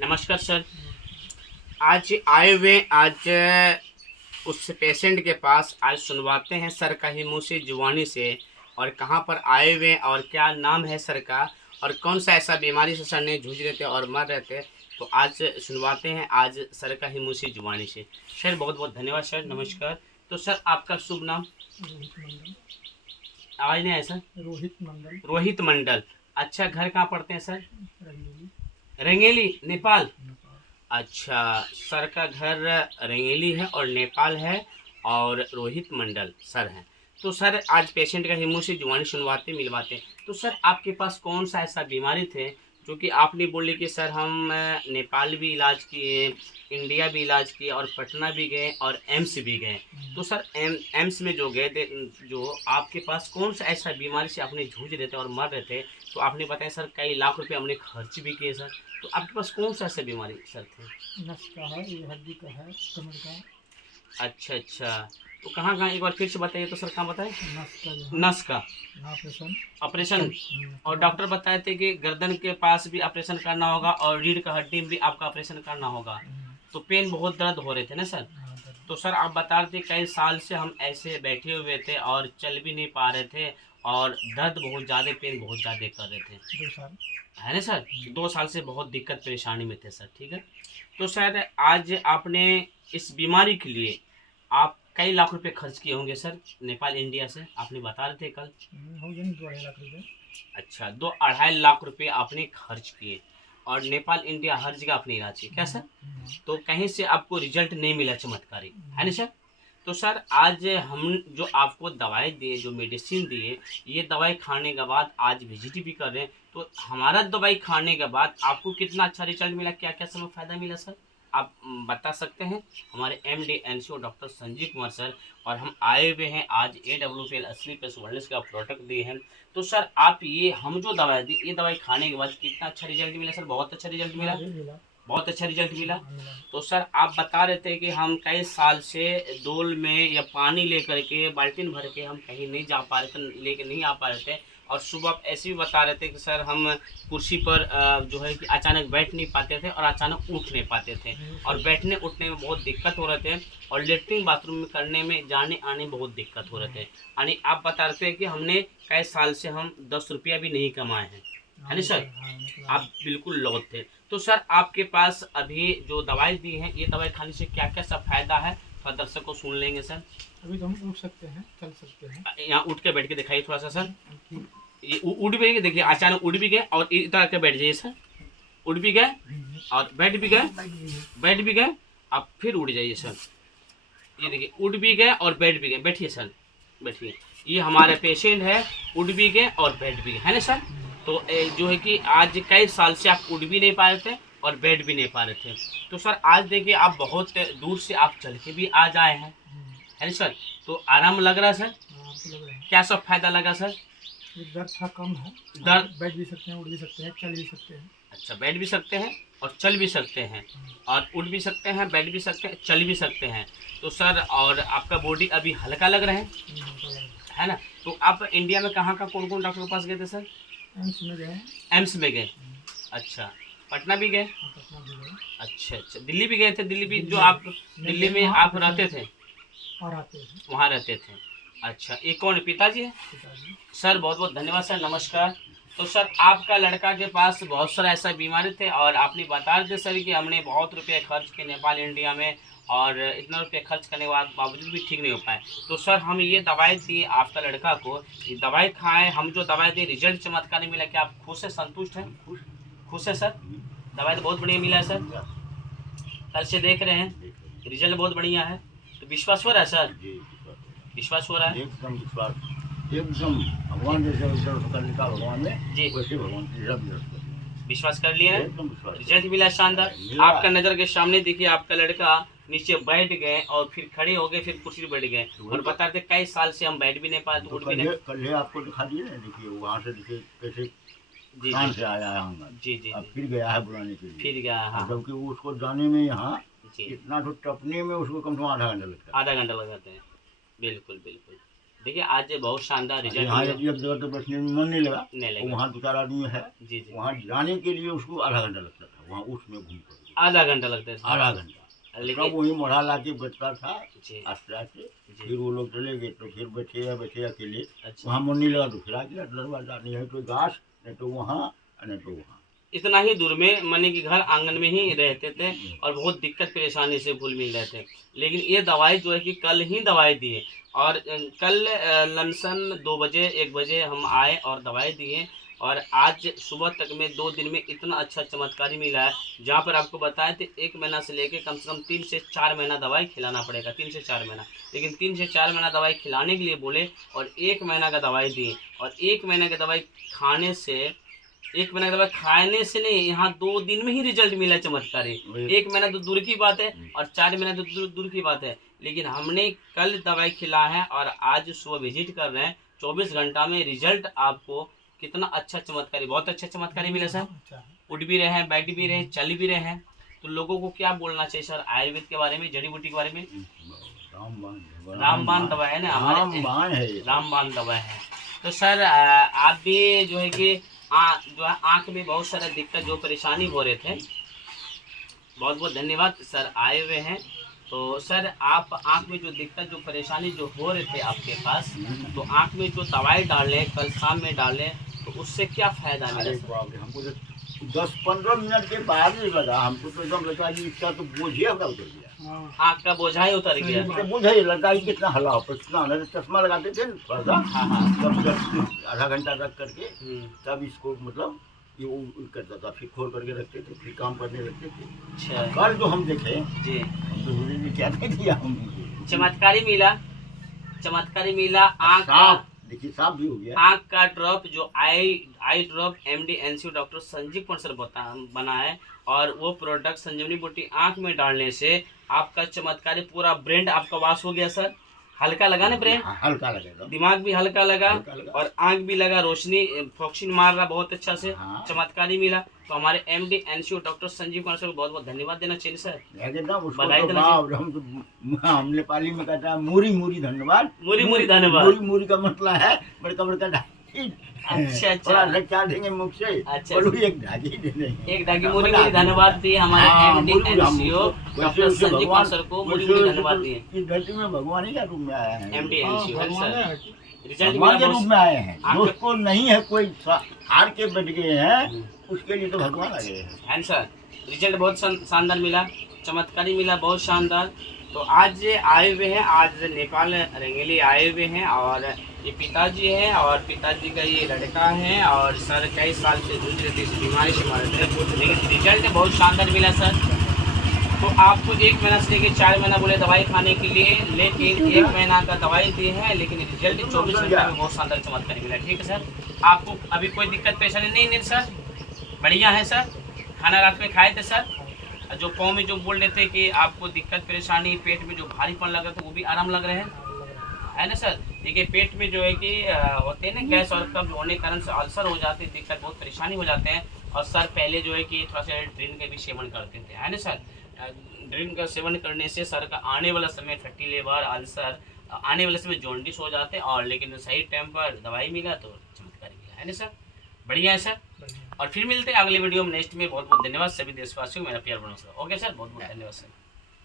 नमस्कार सर। आज आए हुए आज उस पेशेंट के पास आज सुनवाते हैं सर का ही मुँह से जुबानी से, और कहाँ पर आए हुए हैं और क्या नाम है सर का, और कौन सा ऐसा बीमारी से सर ने जूझ रहे थे और मर रहे थे। तो आज सुनवाते हैं आज सर का ही मुँह से जुबानी से। सर बहुत बहुत धन्यवाद सर, नमस्कार। तो सर आपका शुभ नाम? रोहित मंडल। आवाज़ नहीं आया सर। रोहित मंडल। रोहित मंडल। अच्छा, घर कहाँ पड़ते हैं सर? रंगेली। रंगेली, नेपाल। नेपाल। अच्छा, सर का घर रंगेली है और नेपाल है, और रोहित मंडल सर हैं। तो सर आज पेशेंट का ही मुँह से जुबानी सुनवाते मिलवाते। तो सर आपके पास कौन सा ऐसा बीमारी थे जो कि आपने बोले कि सर हम नेपाल भी इलाज किए, इंडिया भी इलाज किए, और पटना भी गए और एम्स भी गए। तो सर एम्स में जो गए थे, जो आपके पास कौन सा ऐसा बीमारी से आपने जूझ रहे थे और मर रहे थे, तो आपने बताया सर कई लाख रुपए हमने खर्च भी किए सर। तो आपके पास कौन सा ऐसा बीमारी सर थे? नस का है, ये हड्डी का है, कमर का। अच्छा अच्छा, तो कहाँ कहाँ एक बार फिर से बताइए तो सर, कहाँ बताए? नस का जो है, नस का ऑपरेशन। ऑपरेशन। और डॉक्टर बताए थे कि गर्दन के पास भी ऑपरेशन करना होगा और रीढ़ का हड्डी में भी आपका ऑपरेशन करना होगा। तो पेन बहुत दर्द हो रहे थे ना सर? तो सर आप बता रहे थे कई साल से हम ऐसे बैठे हुए थे और चल भी नहीं पा रहे थे, और दर्द बहुत ज़्यादा, पेन बहुत ज़्यादा कर रहे थे, 2 साल। है ना सर? 2 साल से बहुत दिक्कत परेशानी में थे सर, ठीक है। तो सर आज आपने इस बीमारी के लिए आप कई लाख रुपए खर्च किए होंगे सर, नेपाल इंडिया से, आपने बता रहे थे कल। हो गए 2-2.5 लाख रुपये। अच्छा, 2-2.5 लाख रुपए आपने खर्च किए, और नेपाल इंडिया हर जगह आपने इलाज किया क्या सर? तो कहीं से आपको रिजल्ट नहीं मिला चमत्कारी, है ना सर? तो सर आज हम जो आपको दवाई दिए, जो मेडिसिन दिए, ये दवाई खाने के बाद आज विजिट भी कर रहे हैं, तो हमारा दवाई खाने के बाद आपको कितना अच्छा रिजल्ट मिला, क्या क्या समय फ़ायदा मिला सर, आप बता सकते हैं? हमारे MD NCO doctor Sanjeev Kumar sir, और हम आए हुए हैं आज AWPL असली प्लस वेलनेस का प्रोडक्ट दिए हैं। तो सर आप ये हम जो दवाई दी, ये दवाई खाने के बाद कितना अच्छा रिजल्ट मिला सर? बहुत अच्छा रिजल्ट मिला, बहुत अच्छा रिजल्ट मिला। तो सर आप बता रहे थे कि हम कई साल से डोल में या पानी लेकर के बाल्टीन भर के हम कहीं नहीं जा पा रहे थे, लेके नहीं आ पा रहे थे, और सुबह ऐसे भी बता रहे थे कि सर हम कुर्सी पर जो है कि अचानक बैठ नहीं पाते थे और अचानक उठ नहीं पाते थे, और बैठने उठने में बहुत दिक्कत हो रहे थे, और लेटरिन बाथरूम में करने में जाने आने में बहुत दिक्कत हो रहे थे। यानी आप बता रहे थे कि हमने कई साल से हम 10 रुपया भी नहीं कमाए हैं, है ना सर? आप बिल्कुल लौट थे। तो सर आपके पास अभी जो दवाई दी है, ये दवाई खाने से क्या क्या सब फायदा है, थोड़ा दर्शक को सुन लेंगे सर। अभी तो हम उठ सकते हैं, चल सकते हैं। यहाँ उठ के बैठ के दिखाइए थोड़ा सा सर। ये उठ भी गए, देखिए अचानक उठ भी गए, और इधर आके बैठ जाइए सर। उठ भी गए और बैठ भी गए, बैठ भी गए, आप फिर उठ जाइए सर। ये देखिए उठ भी गए और बैठ भी गए, बैठिए सर, बैठिए। ये हमारे पेशेंट है, उठ भी गए और बैठ भी गए, है ना सर? तो जो है कि आज कई साल से आप उठ भी नहीं पा रहे थे और बैठ भी नहीं पा रहे थे। तो सर आज देखिए आप बहुत दूर से आप चल के भी आज आए हैं, है ना सर? तो आराम लग रहा है सर? क्या सब फायदा लगा सर? दर्द था कम है, दर्द, बैठ भी सकते हैं, उठ भी सकते हैं, चल भी सकते हैं। अच्छा, बैठ भी सकते हैं और चल भी सकते हैं, और उठ भी सकते हैं, बैठ भी सकते हैं, चल भी सकते हैं। तो सर और आपका बॉडी अभी हल्का लग रहा है ना? तो आप इंडिया में कहाँ का कौन कौन डॉक्टर के पास गए थे सर? एम्स में गए। एम्स में गए, अच्छा। पटना भी गए? पटना भी गए। अच्छा अच्छा, दिल्ली भी गए थे? दिल्ली भी जो आप दिल्ली में आप रहते थे, और आते हैं वहाँ रहते थे? अच्छा, ये कौन है, पिताजी है? पिताजी। सर बहुत बहुत धन्यवाद सर, नमस्कार। तो सर आपका लड़का के पास बहुत सारा ऐसा बीमारी थे, और आपने बता रहे थे सर कि हमने बहुत रुपये खर्च किए नेपाल इंडिया में, और इतना रुपये खर्च करने के बाद बावजूद भी ठीक नहीं हो पाए। तो सर हम ये दवाई दिए आपका लड़का को, ये दवाई खाएं, हम जो दवाई दिए रिजल्ट चमत्कारी मिला, क्या आप खुश से संतुष्ट हैं? खुश है सर? दवाई तो बहुत बढ़िया मिला है सर, कल से देख रहे हैं रिजल्ट बहुत बढ़िया है, तो विश्वास हो रहा है सर? विश्वास हो रहा है एकदम विश्वास, एकदम भगवान जैसे रिजल्ट कर लिखा भगवान ने जी, वैसे भगवान रिजल्ट विश्वास कर लिया है, एकदम विश्वास। रिजल्ट मिला शानदार। आपका नज़र के सामने देखिए, आपका लड़का नीचे बैठ गए और फिर खड़े हो गए, फिर कुर्सी पर बैठ गए, और बता रहे थे कई साल से हम बैठ भी नहीं पाए, तो उठ भी नहीं। कल आपको दिखा दिए ना, देखिए वहाँ से देखिए कैसे जी कान जी से आया है अंदर, जी जी अब फिर गया है बुलाने के लिए, फिर गया, हाँ जबकि उसको जाने में यहाँ जी, इतना तो टपने में उसको कम से कम आधा घंटा लगता है। आधा घंटा लगाते हैं, बिल्कुल बिल्कुल। देखिए आज बहुत शानदार रिजल्ट यहाँ मिला। यदि एक जगह तो बैठने में मन नहीं लगा, नहीं तो लगा, वहाँ 2-4 आदमी है, जी जी वहाँ जाने के लिए उसको आधा घंटा लगता था। वहाँ उसमें घूम कर आधा घंटा लगता है सर। आधा घंटा। लेकिन तब वही मोढ़ा ला के बैठता था जी आस्ते आस्ते। जी फिर वो लोग चले गए तो फिर बैठे अकेले। अच्छा, वहाँ मुन्नी लगा तो फिर आके दरवाजा नहीं है तो घास, नहीं तो वहाँ, नहीं तो वहाँ। इतना ही दूर में माने कि घर आंगन में ही रहते थे और बहुत दिक्कत परेशानी से घुल मिल रहे थे। लेकिन ये दवाई जो है कि कल ही दवाई दिए और कल लमसम 2 बजे 1 बजे हम आए और दवाई दिए और आज सुबह तक में 2 दिन में इतना अच्छा चमत्कारी मिला है। जहाँ पर आपको बताए थे 1 महीना से लेके कम से कम 3 से 4 महीना दवाई खिलाना पड़ेगा, 3 से 4 महीना। लेकिन 3 से 4 महीना दवाई खिलाने के लिए बोले और 1 महीना का दवाई दिए और 1 महीने का दवाई खाने से 1 महीना का दवाई खाने से नहीं, यहाँ 2 दिन में ही रिजल्ट मिला चमत्कारी। 1 महीना तो दूर की बात है और 4 महीना तो दूर की बात है। लेकिन हमने कल दवाई खिला है और आज सुबह विजिट कर रहे हैं, 24 घंटा में रिजल्ट आपको कितना अच्छा चमत्कारी, बहुत अच्छा चमत्कारी मिला सर। अच्छा है। उठ भी रहे हैं, बैठ भी रहे हैं, चल भी रहे हैं। तो लोगों को क्या बोलना चाहिए सर आयुर्वेद के बारे में, जड़ी बूटी के बारे में? रामबाण दवा है ना हमारे, रामबाण है ये। रामबाण दवा है। तो सर आप भी जो है कि जो है आँख में बहुत सारा दिक्कत जो परेशानी हो रहे थे, बहुत बहुत धन्यवाद सर आए हुए हैं। तो सर आप आँख में जो दिक्कत जो परेशानी जो हो रहे थे आपके पास, तो आँख में जो दवाई डालें कल शाम में डालें तो उससे क्या फायदा मिला अरे सर? बाप रे, हमको तो 10-15 मिनट के बाद ही लगा, हमको तो एकदम लगा कि इसका तो बोझ ही हल्का उतर गया। हाँ, आँख का बोझा ही उतर गया। सही तो बोझ ही लगा कि कितना हल्का हो, कितना नहीं तो चश्मा लगाते थे ना थोड़ा सा, हाँ हाँ तब आधा घंटा रख करके हम्म, तब इसको मतलब ये वो करता था, फिर खोल करके रखते थे, फिर काम करने लगते थे। अच्छा कल जो हम देखे, जी, हम तो सोचे कि क्या दे दिया हमको। चमत्कारी मिला, चमत्कारी मिला। आँख का साफ देखिए, साफ भी हो गया। आँख का ड्रॉप जो eye drop MD NCU doctor Sanjeev Kumar sir बना है और वो प्रोडक्ट संजीवनी बूटी आँख में डालने से आपका चमत्कारी पूरा ब्रेन आपका वाश हो गया सर। हल्का लगा ना ब्रेन, हाँ, हल्का लगेगा। दिमाग भी हल्का लगा हल्का लगा। और आँख भी लगा, रोशनी फोक्सिन मार रहा बहुत अच्छा से, हाँ। चमत्कारी मिला। तो हमारे MD NCU doctor Sanjeev Kumar sir को बहुत बहुत धन्यवाद देना चाहिए सर। एकदम उसको बधाई तो देना बाप रे, हम नेपाली में कहता है मूरी मूरी धन्यवाद। मूरी मूरी धन्यवाद। मूरी मूरी का मतलब है बड़का बड़का ढाकी। अच्छा। थोड़ा लच्चा देंगे मुख से, अच्छा। बोलो एक ढाकी दे देंगे। एक ढाकी मूरी मूरी धन्यवाद दिए हमारे हाँ, MD मूरी हम NCU उसको- डॉक्टर वैसे संजीव कुमार भगवान- सर को मूरी वैसे- मूरी वैसे धन्यवाद तो दिए। इस धरती में भगवान ही का रूप में आया है। MD हाँ, NCU है भगवान सर। है। रिजल्ट भगवान मिला के रूप बहुत। में आए हैं। आपको- जिसको नहीं है कोई हार के बैठ गए हैं, उसके लिए तो भगवान आ गए हैं। है सर। रिजल्ट बहुत शानदार मिला, चमत्कारी मिला, बहुत शानदार। तो आज आए हुए हैं, आज नेपाल रंगेली आए हुए हैं और ये पिताजी हैं और पिताजी का ये लड़का है और सर कई साल से जूझ रहे थे इस बीमारी से मर रहे थे, लेकिन रिजल्ट बहुत शानदार मिला सर। तो आपको 1 महीना से लेकर 4 महीना बोले दवाई खाने के लिए, लेकिन 1 महीना का दवाई दी है, लेकिन रिजल्ट 24 घंटे में बहुत शानदार चमत्कारी मिला। ठीक है सर, आपको अभी कोई दिक्कत परेशानी नहीं सर? बढ़िया है सर। खाना रात में खाए थे सर? जो पाँव में जो बोल रहे थे कि आपको दिक्कत परेशानी, पेट में जो भारीपन लग रहा था वो भी आराम लग रहे हैं, है ना सर? देखिए पेट में जो है कि होते हैं ना गैस और कब्ज होने के कारण से अल्सर हो जाते हैं, दिक्कत बहुत परेशानी हो जाते हैं। और सर पहले जो है कि थोड़ा सा ड्रिंक का भी सेवन करते थे, है ना सर? ड्रिंक का सेवन करने से सर का आने वाला समय फैटी लिवर, अल्सर, आने वाले समय जॉन्डिस हो जाते हैं। और लेकिन सही टाइम पर दवाई मिला तो चमत्कारी मिला, है ना सर? बढ़िया है सर। और फिर मिलते हैं अगले वीडियो में नेक्स्ट में। बहुत बहुत धन्यवाद सभी देशवासियों, मेरा प्यार बनों सर। ओके सर, बहुत बहुत धन्यवाद सर।